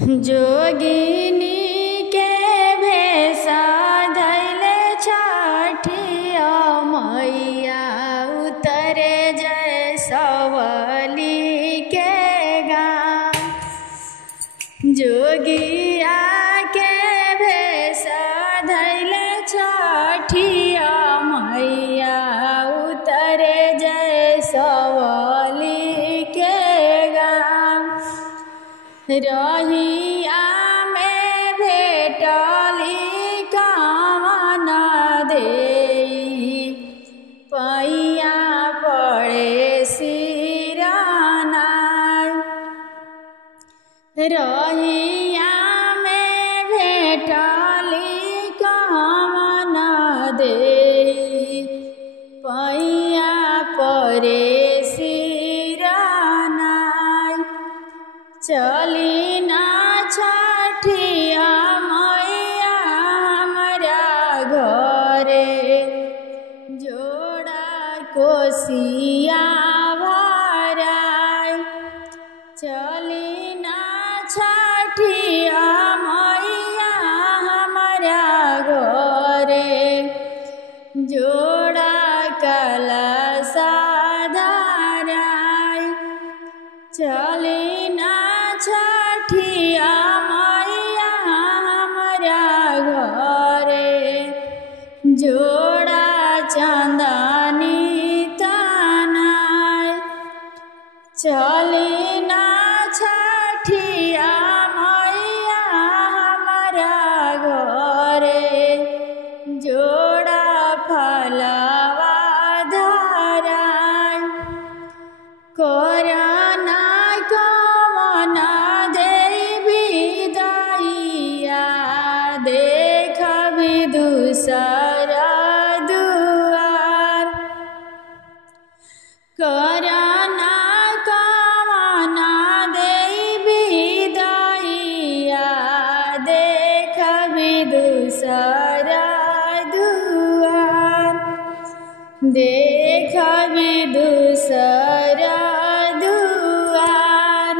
जोगिनी के भेषा धैले छठिया मैया उतरे जय सवली के गाँव। जोगिया के भेषा धैले छठिया मैया उतरे जय सवली के गाँव। रहिया में भेटली कामन देई पैया पड़े सिराना। रहिया में भेटली कामन देई पैया पड़े सिराना। चली ना छठिया मैया हमरा घरे जोड़ा कोसिया भराई। चली ना छठिया मैया हमरा घरे जोड़ा कलशा धराई। चली ना छठिया मैया हमरा घरे जोड़ा चंदनी तनाई। चली ना छठिया मैया हमरा घरे जोड़ा फलवा धराई। कोरोना कमना देवी दैया देख विदुषर दुआर। कोरोना कमना देवी दैया देख विदुषर दुआर। देख विदुषर दुआर।